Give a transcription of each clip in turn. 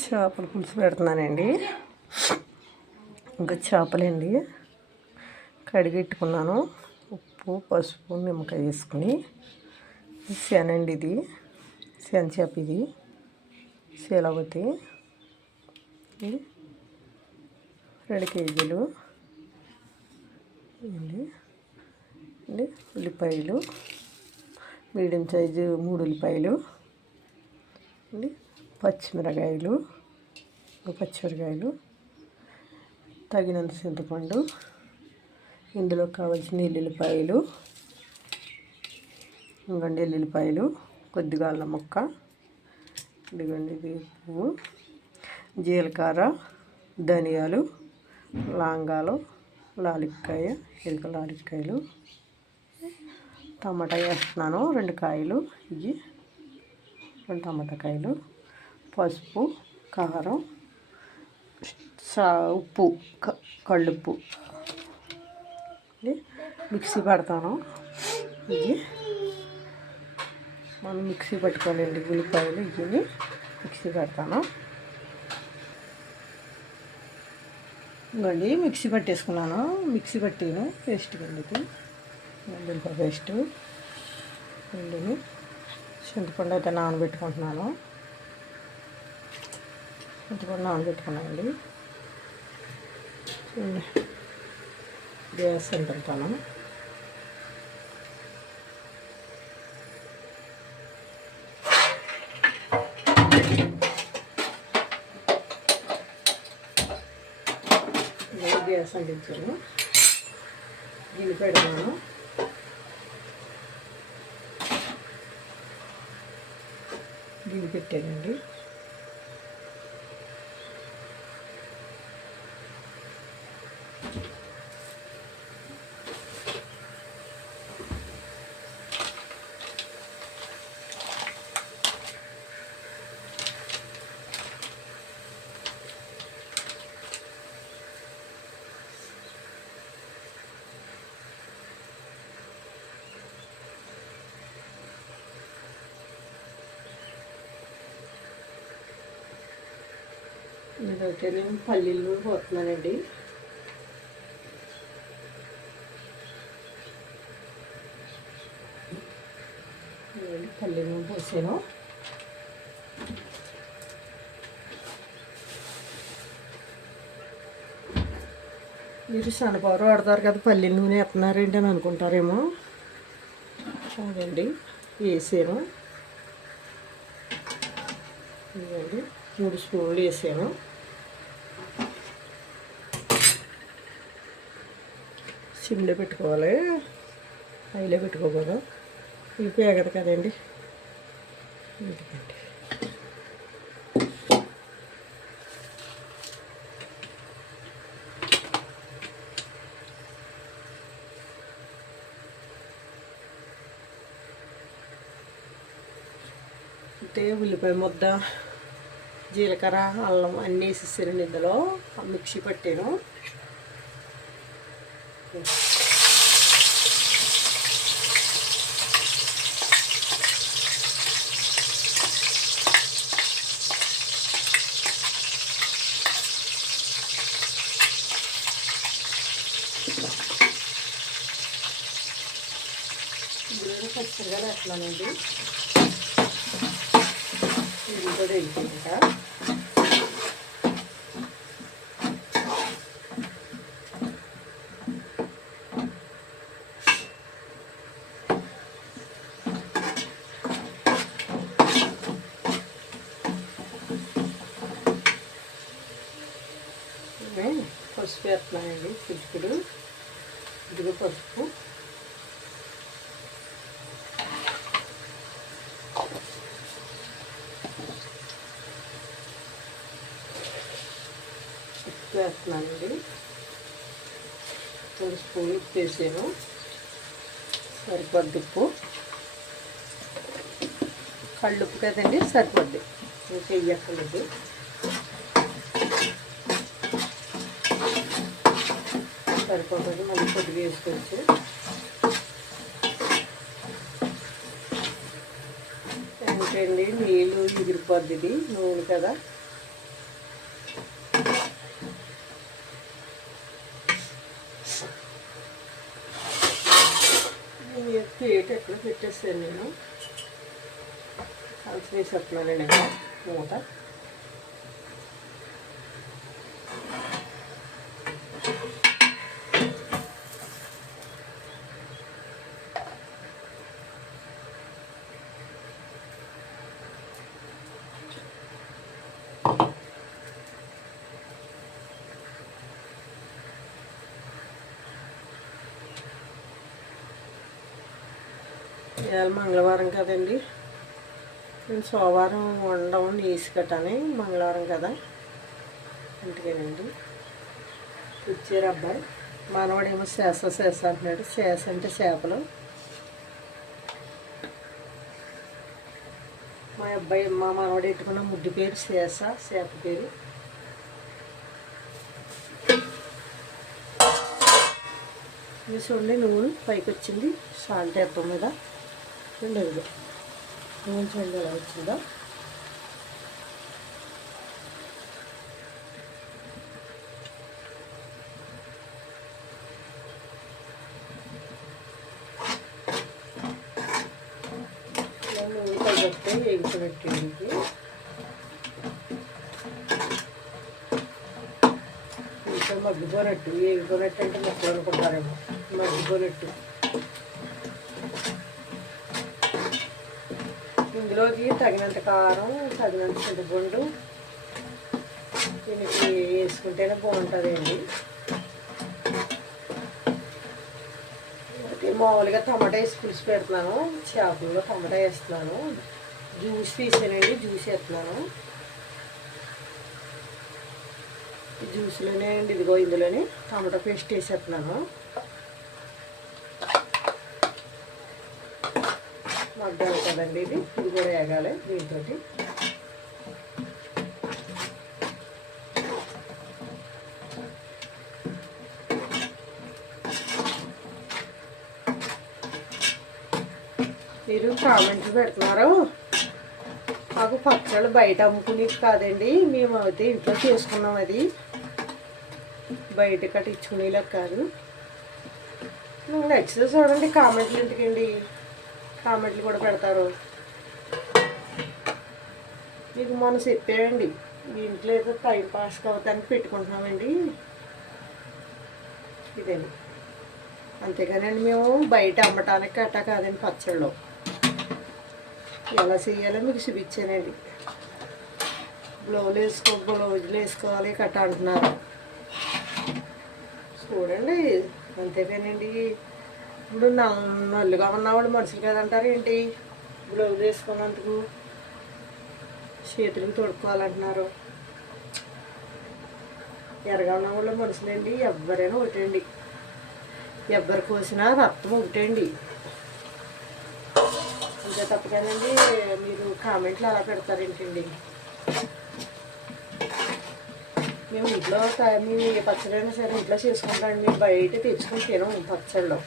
చేపల పులుసు పెడుతున్నానండి. ఇంకా చేపలండి కడిగెట్టుకున్నాను. ఉప్పు, పసుపు, నిమ్మకాయ వేసుకుని. శనండి, ఇది శన చేప, ఇది శీలవతి, 2 కేజీలు అండి. ఉల్లిపాయలు మీడియం సైజు 3 ఉల్లిపాయలు అండి. పచ్చిమిరకాయలు, తగినంత చింతపండు, ఇందులో కావాల్సిన ఎల్లుల్లిపాయలు, ఇంకొండి ఎల్లుల్లిపాయలు, కొద్దిగా అల్లం ముక్క, ఇదిగోండి ఇది పువ్వు, జీలకర్ర, ధనియాలు, లవంగాలు, లాలిక్కాయ, ఎలుక లాలిక్కాయలు, టమాటా వేస్తున్నాను 2 కాయలు, ఇవి 2 టమాటా కాయలు, పసుపు, కారం, ఉప్పు, కళ్ళుప్పు, మిక్సీ పడతాను. ఇవి మనం మిక్సీ పట్టుకోవాలండి. ఉల్లిపాయలు ఇవి మిక్సీ పెడతాను. ఇంకోండి మిక్సీ పట్టేసుకున్నాను. మిక్సీ పట్టిను పేస్ట్ కిందకి ఉల్లిపాయ పేస్టు. ఉల్లిని చింతపండు అయితే నానబెట్టుకుంటున్నాను. చింతపండు నానబెట్టుకున్నానండి. గ్యాస్ పెడతాను. గ్యాస్ అంటించాను. గిన్నె పెడతాను. గిన్నె పెట్టానండి. ఇదైతే నేను పల్లీలు పోతున్నానండి. పల్లీలు పోసాను. మీరు శనగపూర వాడతారు కదా, పల్లీల నూనె వేస్తున్నారేంటి అని అనుకుంటారేమో. అదండి వేసాను. ఇదండి 3 స్పూన్లు వేసాను. సిమ్లో పెట్టుకోవాలి, హైలో పెట్టుకోకూడదు. ఇవి పేగదు కదండి. ఎందుకండి అంటే ఉల్లిపాయ ముద్ద, జీలకర్ర, అల్లం అన్నీ వేసేసారండి. ఇందులో మిక్సీ పట్టాను. ఇప్పుడు పచ్చిగా వేస్తున్నానండి. ఇది కూడా వేసుకుంటా. పసుపు వేస్తున్నానండి. చిక్కుడు, ఇదిగో పసుపు, వేస్తున్నానండి. 2 స్పూన్లు ఉప్పు వేసాను. సరిపోద్ది ఉప్పు, కళ్ళుప్పు కదండి, సరిపోద్ది. ఇంకా వేయక్కర్లేదు. సరిపోతుంది. మళ్ళీ కొద్దిగా వేసుకోవచ్చు. ఏంటండి నీళ్ళు ఎగిరిపోద్ది, ఇది నూనె కదా. ప్లేట్ ఎక్కడ పెట్టేస్తాను నేను కలిసి వేసేస్తున్నానండి ఇంకా మూత. ఇవాళ మంగళవారం కదండి, నేను సోమవారం వండడం నీసు కట్టాని, మంగళవారం కదా అందుకేనండి. వచ్చారు అబ్బాయి, మనవాడేమో శేష అంటున్నాడు. శేష అంటే చేపలు. మా మనవాడు ఎట్టుకున్న ముద్దు పేరు శేష, చేప పేరు. చూడండి నూనె పైకి వచ్చింది, సాల్ట్ వేద్దాం మీద ఉండదు. నూనె చూడండి ఎలా వచ్చిందో. నూనె పైకి వస్తే వేయించినట్టు ఇంకా మగ్గిపోనట్టు, వేగిపోనట్టు అంటే మొక్కలు అనుకుంటారేమో, మగ్గిపోనట్టు. ఇందులోకి తగినంత కారం, తగినంత చింతపండు దీనికి వేసుకుంటేనే బాగుంటుందండి. మామూలుగా టమాటా వేసి పులుసు పెడుతున్నాను, చేపల్లో టమాటా వేస్తున్నాను. జ్యూస్ తీసానండి, జ్యూస్ వేస్తున్నాను. జ్యూస్లోనే అండి, ఇదిగో ఇందులోనే టమాటా పేస్ట్ వేసేస్తున్నాను. మగ్గాలి కదండి, ఇది కూడా వేగాలి దీంతో. మీరు కామెంట్లు పెడుతున్నారు, మాకు పచ్చళ్ళు బయట అమ్ముకునేది కాదండి, మేము అయితే ఇంట్లో చేసుకున్నాం, అది బయట కట్టించుకునేలా కాదు. నువ్వు నచ్చితే చూడండి, కామెంట్లు ఎందుకండి, కామెంట్లు కూడా పెడతారు. మీకు మొన్న చెప్పామండి, మీ ఇంట్లో ఏదో టైం పాస్ అవుతానికి పెట్టుకుంటున్నామండి, ఇదండి. అంతేగానండి మేము బయట అమ్మటానికి కట్టా కాదండి. పచ్చళ్ళు ఎలా చేయాలో మీకు చూపించానండి. బ్లౌజులు వేసుకోవాలి కట్ట అంటున్నారు, చూడండి. అంతేగానండి ఇప్పుడు నల్లుగా ఉన్నవాళ్ళు మనుషులు కదంటారు ఏంటి, బ్లౌజ్ వేసుకున్నందుకు చేతులకు తొడుక్కోవాలంటున్నారు. ఎర్రగా ఉన్న వాళ్ళు మనుషులండి, ఎవరైనా ఒకటండి, ఎవరు కోసినా రక్తం ఒకటండి. అంతే తప్పగానండి మీరు కామెంట్లు అలా పెడతారేంటండి. మేము ఇంట్లో మేము ఏ పచ్చడైనా సరే ఇంట్లో చేసుకుంటామండి, మేము బయట తెచ్చుకొని తినం. పచ్చళ్ళు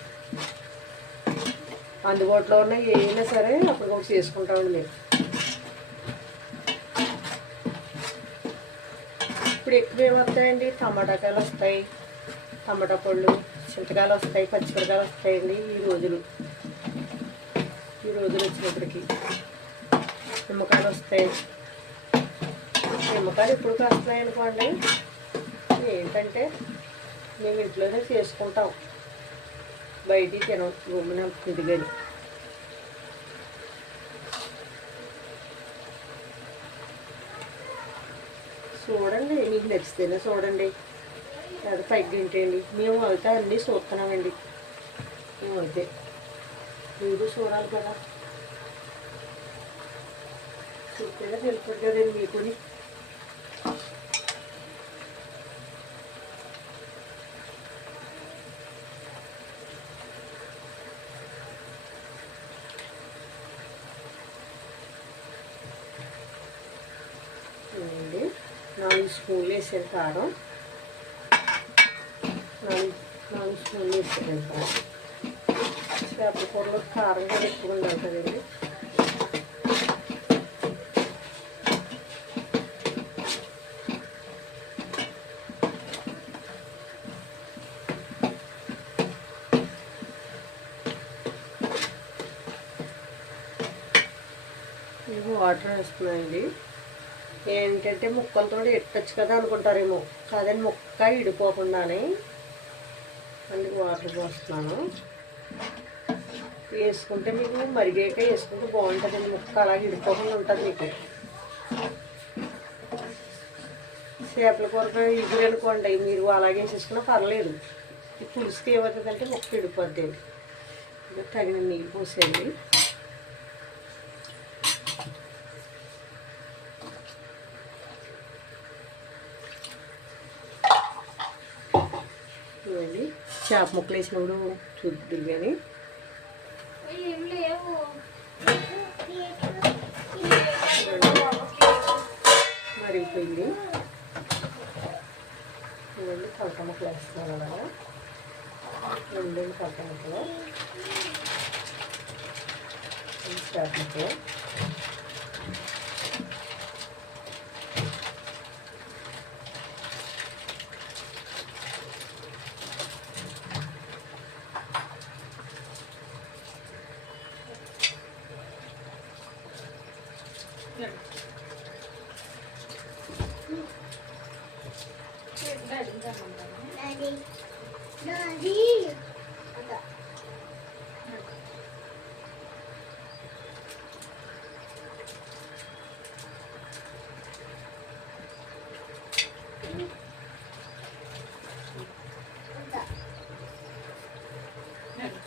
అందుబాటులో ఉన్న ఏమైనా సరే అప్పటికప్పుడు చేసుకుంటామండి మేము. ఇప్పుడు ఎక్కువ ఏమి వస్తాయండి, టమాటాకాయలు వస్తాయి, టమాటా పళ్ళు, చింతకాయలు వస్తాయి, పచ్చిమిరకాయలు వస్తాయండి. ఈ రోజులు వచ్చినప్పటికి నిమ్మకాయలు వస్తాయి. నిమ్మకాయలు ఇప్పుడు వస్తున్నాయి అనుకోండి. ఏంటంటే మేము ఇంట్లోనే చేసుకుంటాం, బయటికి తినం, భూమిని ఇదిగని. చూడండి, మీకు నచ్చితేనే చూడండి, అది పైకి తింటేయండి. మేము అయితే అన్నీ చూస్తున్నామండి, మేమైతే మీరు చూడాలి కదా, చూస్తేనే తెలుస్తుంది కదండి మీకుని. అండి 4 స్పూన్లు వేసాను కారం, 4 స్పూన్లు వేసాను కారం. చేపల కూరలో కారం కూడా ఎక్కువ ఉండాలి కదండి. వాటర్ వేస్తున్నాయండి. ఏంటంటే ముక్కలతో ఎట్టచ్చు కదా అనుకుంటారేమో, కాదని ముక్క ఇడిపోకుండానే అందుకు వాటర్ పోస్తున్నాను. వేసుకుంటే మీకు మరిగాక వేసుకుంటే బాగుంటుందండి. ముక్క అలాగే ఇడిపోకుండా ఉంటుంది మీకు. చేపల కూర ఇగురు అనుకోండి, మీరు అలాగే వేసేసుకున్నా పర్లేదు. ఈ పులుసుకి ఏమవుతుందంటే ముక్క ఇడిపోద్ది. తగిన నీళ్ళు పోసేయండి. చేప ముక్కలు వేసినప్పుడు చూద్దురు కానీ మరిగిపోయింది. ఇవన్నీ కలక ముక్కలు వేస్తున్నాను. అలాగా రెండు కలక ముక్కలు, చేప ముక్కలు.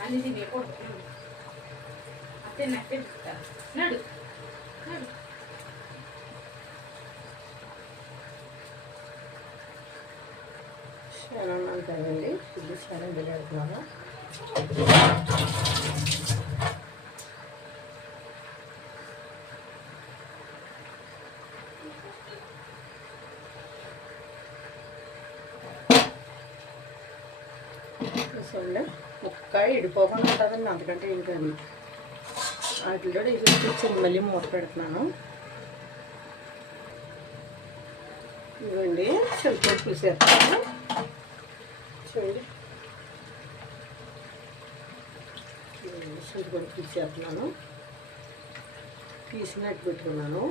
అనేది వేయకూడదు. అట్టే నట్టే నడు నడు. చాలా కదండి, ఇది చాలా బిర్యానీ. చూడండి ముక్క ఇడిపోకుండా ఉంటుందండి, అంతకంటే ఏం కాదు. వాటిలో వేసి మళ్ళీ మూత పెడుతున్నాను. ఇవ్వండి చింతపండు పులిసేస్తాను. చూడండి చింతపండు పులిసేస్తున్నాను. తీసినట్టు పెట్టుకున్నాను.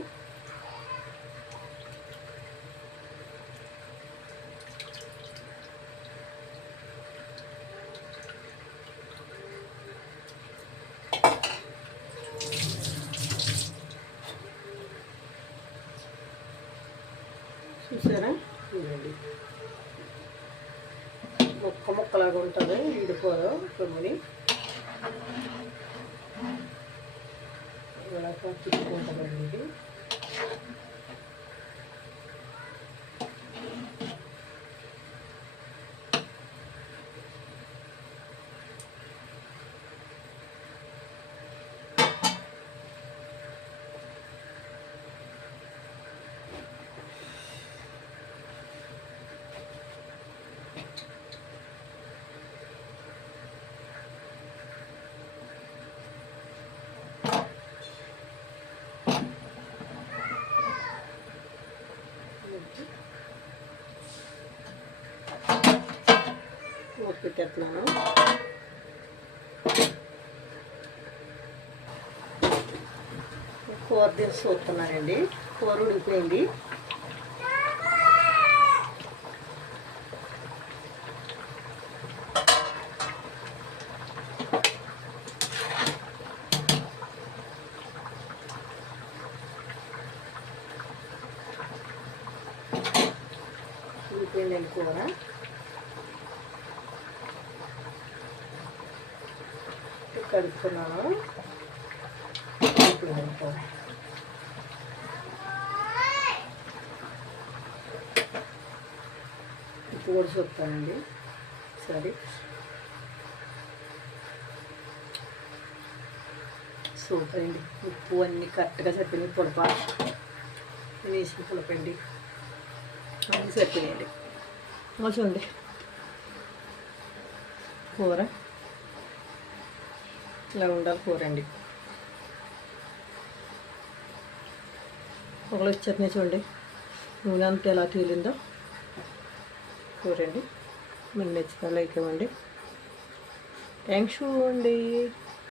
చూసారా, ఇదండి ముక్కలాగా ఉంటుంది, ఈడిపోదు. కొమ్మిడి ఇలా తిప్పుకుంటుందండి ఇది. పెట్టేస్తున్నాను. కూర తీసి చూస్తున్నానండి. కూర ఉడికిపోయింది. ఉడికిపోయిందండి కూర. కలుపుకున్నాను. ఉప్పు కూడా చూస్తానండి సరే. సూపర్ అండి. ఉప్పు అన్నీ కరెక్ట్గా సరిపోయింది. పులప వేసిన పులపండి అన్నీ సరిపోయాయండి. చూడండి కూర ఇలా ఉండాలి. కూర అండి పొగలు వచ్చేస్తున్నాయి చూడండి. నూనె అంతా ఎలా తేలిందో. కూర అండి మీకు నచ్చితే లైక్ ఇవ్వండి. థ్యాంక్స్ అండి.